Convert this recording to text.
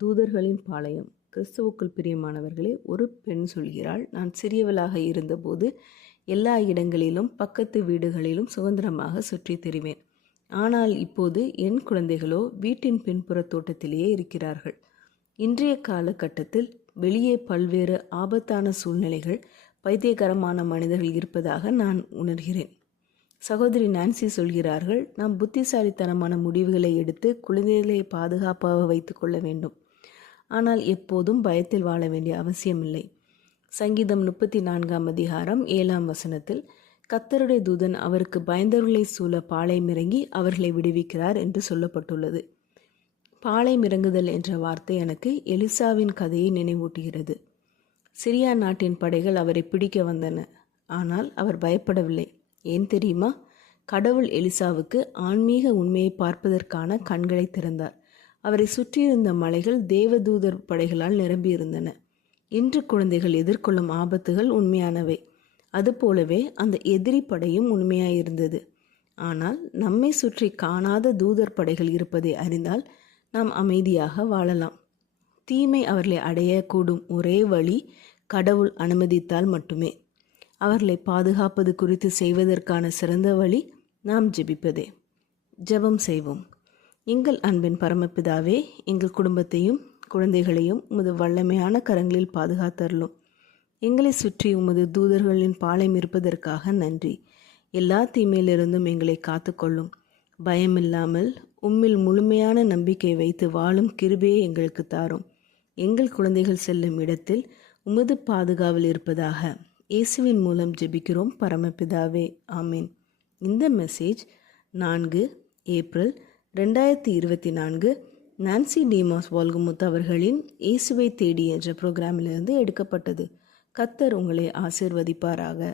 தூதர்களின் பாளையம். கிறிஸ்துவுக்குள் பிரியமானவர்களே ஒரு பெண் சொல்கிறாள் நான் சிறியவளாக இருந்தபோது எல்லா இடங்களிலும் பக்கத்து வீடுகளிலும் சுதந்திரமாக சுற்றித் திரிவேன். ஆனால் இப்போது என் குழந்தைகளோ வீட்டின் பின்புற தோட்டத்திலேயே இருக்கிறார்கள். இன்றைய காலகட்டத்தில் வெளியே பல்வேறு ஆபத்தான சூழ்நிலைகள் பைத்தியகரமான மனிதர்கள் இருப்பதாக நான் உணர்கிறேன். சகோதரி நான்சி சொல்கிறார்கள் நாம் புத்திசாலித்தனமான முடிவுகளை எடுத்து குழந்தைகளை பாதுகாப்பாக வைத்துக் கொள்ள வேண்டும். ஆனால் எப்போதும் பயத்தில் வாழ வேண்டிய அவசியமில்லை. சங்கீதம் முப்பத்தி நான்காம் அதிகாரம் ஏழாம் வசனத்தில் கத்தருடைய தூதன் அவருக்கு பயந்தவர்களை சூழ பாளையமிறங்கி அவர்களை விடுவிக்கிறார் என்று சொல்லப்பட்டுள்ளது. பாளையமிறங்குதல் என்ற வார்த்தை எனக்கு எலிசாவின் கதையை நினைவூட்டுகிறது. சிரியா நாட்டின் படைகள் அவரை பிடிக்க வந்தன ஆனால் அவர் பயப்படவில்லை. ஏன் தெரியுமா? கடவுள் எலிசாவுக்கு ஆன்மீக உண்மையை பார்ப்பதற்கான கண்களை திறந்தார். அவரை சுற்றியிருந்த மலைகள் தேவதூதர் படைகளால் நிரம்பியிருந்தன. இன்று குழந்தைகள் எதிர்கொள்ளும் ஆபத்துகள் உண்மையானவை. அதுபோலவே அந்த எதிரி படையும் உண்மையாயிருந்தது. ஆனால் நம்மை சுற்றி காணாத தூதர் படைகள் இருப்பதை அறிந்தால் நாம் அமைதியாக வாழலாம். தீமை அவர்களை அடையக்கூடும் ஒரே வழி கடவுள் அனுமதித்தால் மட்டுமே. அவர்களை பாதுகாப்பது குறித்து செய்வதற்கான சிறந்த வழி நாம் ஜெபிப்பதே. ஜெபம் செய்வோம். எங்கள் அன்பின் பரமபிதாவே எங்கள் குடும்பத்தையும் குழந்தைகளையும் உமது வல்லமையான கரங்களில் பாதுகாத்தருளும். எங்களை சுற்றி உமது தூதர்களின் பாலம் இருப்பதற்காக நன்றி. எல்லா தீமையிலிருந்தும் எங்களை காத்துக்கொள்ளும். பயமில்லாமல் உம்மில் முழுமையான நம்பிக்கை வைத்து வாழும் கிருபையை எங்களுக்கு தாரும். எங்கள் குழந்தைகள் செல்லும் இடத்தில் உமது பாதுகாவல் இருப்பதாக இயேசுவின் மூலம் ஜெபிக்கிறோம் பரமபிதாவே. ஆமீன். இந்த மெசேஜ் நான்கு ஏப்ரல் ரெண்டாயிரத்தி இருபத்தி நான்கு நான்சி டீமாஸ் வால்குமுத் அவர்களின் இயேசுவை தேடி என்ற புரோகிராமிலிருந்து எடுக்கப்பட்டது. கத்தர் உங்களை ஆசிர்வதிப்பாராக.